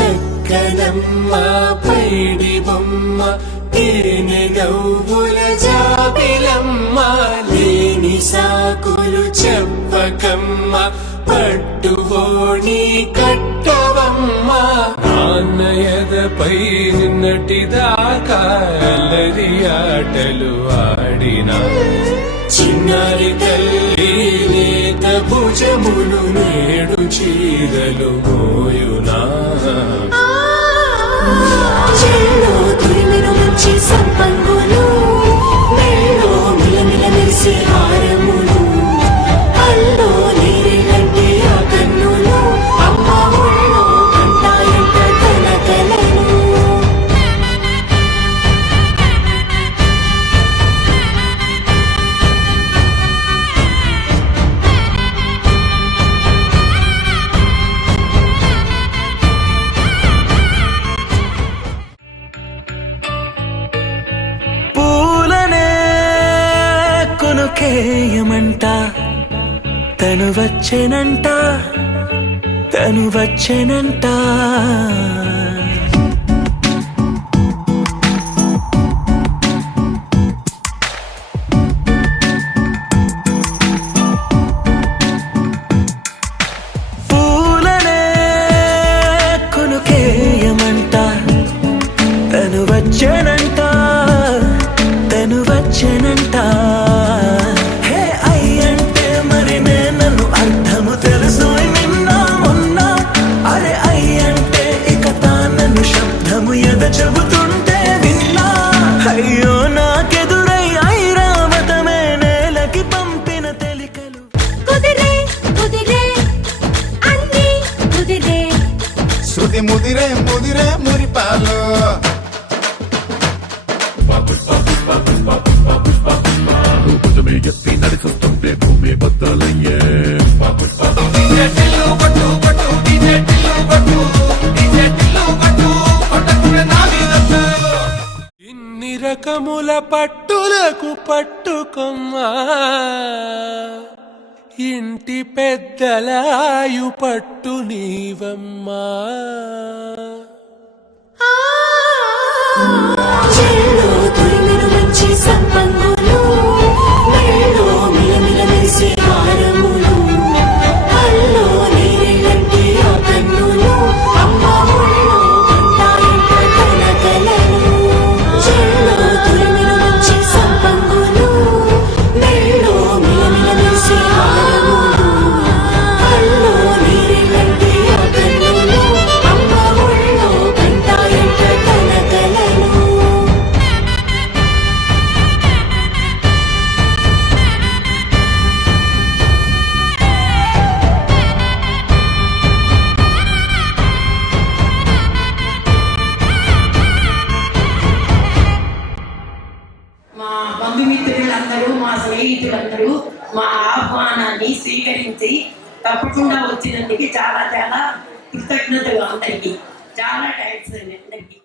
చక్కనమ్మ పైడి బొమ్మ తేనె నవ్వుల జాబిలమ్మ లేని సాకులు చెప్పకమ్మ పట్టువోణి కట్టవమ్మ నాన్నయదపై నిన్నటిదాకా అల్లరి ఆటలు ఆడినా చిన్నారి తల్లి లేత భుజములు నేడు చీరలు మోయునా చెల్లో తురిమిన మంచి సంపంగులు మెళ్ళో మిలమిల మెరిసే హారములు అల్లో నీరిలంటే ఆ కన్నులు అమ్మ ఒళ్ళో కంటాయంట తన కలను కొనుకేయమంట తను వచ్చెనంట తను వచ్చెనంట పూలనే కొనుకేయమంట తను వచ్చెనంట తను వచ్చెనంట చెబుతుంటే విన్నా అయ్యో నాకెదురై ఐరావతమే నేలకి పంపిన తెలికలు కుదిరే కుదిరే అన్ని కుదిరే శృతి ముదిరే ముదిరే మురిపాలు ఎత్తి నడిచొస్తుంటే భూమి బద్దలయ్యే ఇన్ని రకముల పట్టులకు పట్టుకొమ్మా ఇంటి పెద్దలాయు పట్టు నీవమ్మా చెల్లో తురిమిన మంచి సంపంగులు మెళ్ళో మిలమిల మెరిసే హారములు అల్లో నీరిలంటే ఆ కన్నులు అమ్మ ఒళ్ళో కంటాయంట తన కలను చెల్లో తురిమిన మంచి సంపంగులు మెళ్ళో మిలమిల మెరిసే హారములు అల్లో నీరిలంటే ఆ కన్నులు అమ్మ ఒళ్ళో కంటాయంట తన కలను మా బంధుమిత్రులందరూ మా స్నేహితులందరూ మా ఆహ్వానాన్ని స్వీకరించి తప్పకుండా వచ్చినందుకు చాలా చాలా కృతజ్ఞతలు అందరికీ చాలా థ్యాంక్స్ అండి అందరికీ.